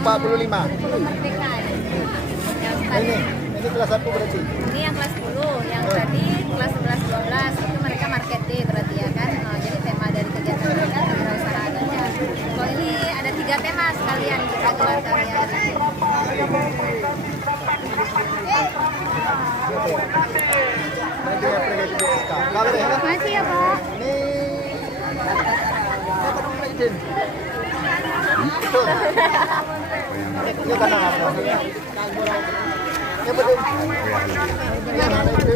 45. Merdeka. Yang tadi, Ini kelas 1 berarti. ini yang kelas 10, yang tadi kelas 11 12 itu mereka market day berarti ya kan. Jadi tema dari kegiatan mereka kewirausahaan aja. Kalau ini ada 3 tema sekalian kita gelar kali hari ini. Nanti ya pergi ke BSK. Kabar ya? Makasih ya Pak. Ini apa namanya izin? Betul. Ini karena apa? Ya betul. Ya mana itu?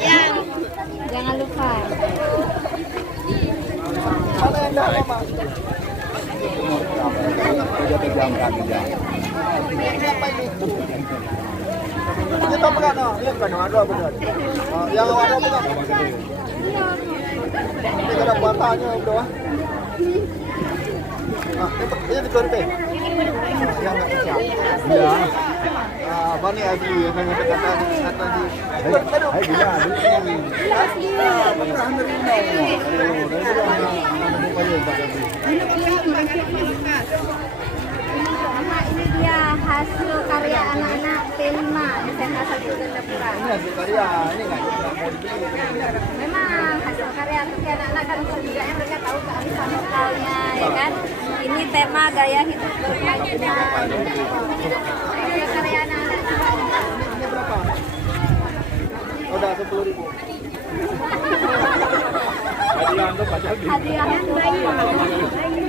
Ya, jangan lupa. Mana yang dah lama? Apa ini? Ini tahu bukan? Ini bukan ada benar. Yang ada bukan? Ini ada buatannya udah. Ini dikontek. Yang nggak bisa. Iya. Bani Adi yang kata di. Hai dia. Ini dia hasil karya anak-anak P5 SMA 1 Gandapura. Ini hasil karya, ini nggak mau dibeli. Memang hasil karya untuk anak-anak kan setidaknya mereka tahu kearifan lokalnya ya kan. Ini tema gaya hidup berkelanjutan. Hasil karya anak-anak juga. Ini berapa? Udah 10.000. Hadiahnya bayi.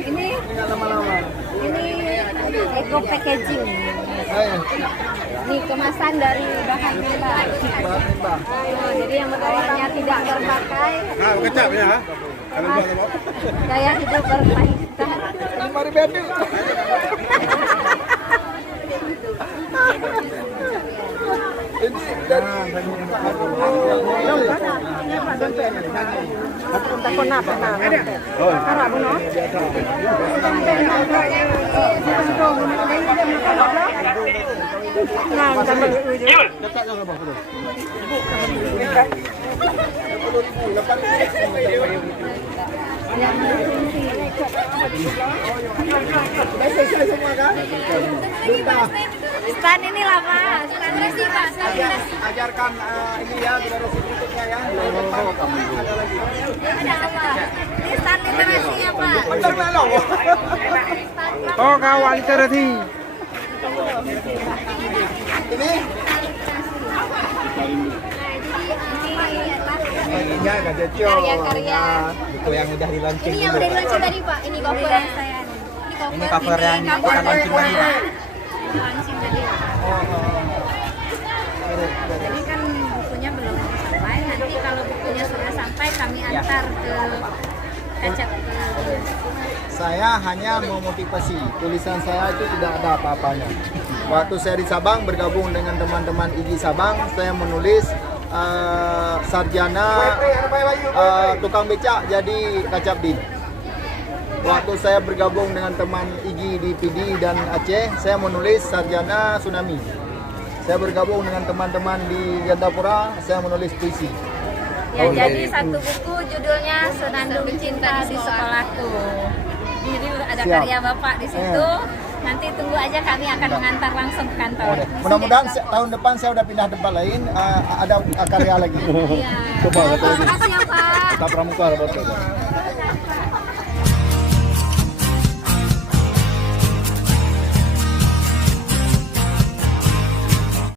Ini Nggak lama-lama. ini eco packaging. Ayo, Ini kemasan dari bahan limbah. bahan limbah. Jadi yang berwarnanya tidak terpakai. Ah, kecap ya. Gaya hidup berkelanjutan. Mari bedu. Ini dari selesai semua kan? Sudah. Stan ini lah Pak. Stan resi Pak. Ajarkan ini ya generasi berikutnya ya. Ada lagi. Ada apa? Ini stan literasi ya Pak. Bener melo. Oh, kawan literasi. Ini ininya nggak jejo. Karya-karya. Itu yang udah di launching. Ini yang udah di-launching tadi Pak. Ini cover yang saya. Ini cover yang cover akan launching tadi, Pak. Launching tadi. Jadi kan bukunya belum sampai. Nanti kalau bukunya sudah sampai kami antar ke kacat ke. Saya hanya memotivasi. Tulisan saya itu tidak ada apa-apanya. Waktu saya di Sabang bergabung dengan teman-teman IGI Sabang, saya menulis sarjana tukang becak jadi kacabdi. Waktu saya bergabung dengan teman IGI di PD dan Aceh, saya menulis sarjana tsunami. Saya bergabung dengan teman-teman di Gandapura, saya menulis puisi. Ya, jadi satu buku judulnya Senandung Cinta di Sekolahku. Jadi ada Siap. karya Bapak di situ. Nanti tunggu aja kami akan mengantar langsung ke kantor. Mudah-mudahan tahun depan saya udah pindah tempat lain, ada karya lagi. Iya. Coba, Terima kasih ya Pak. Kita pramuka.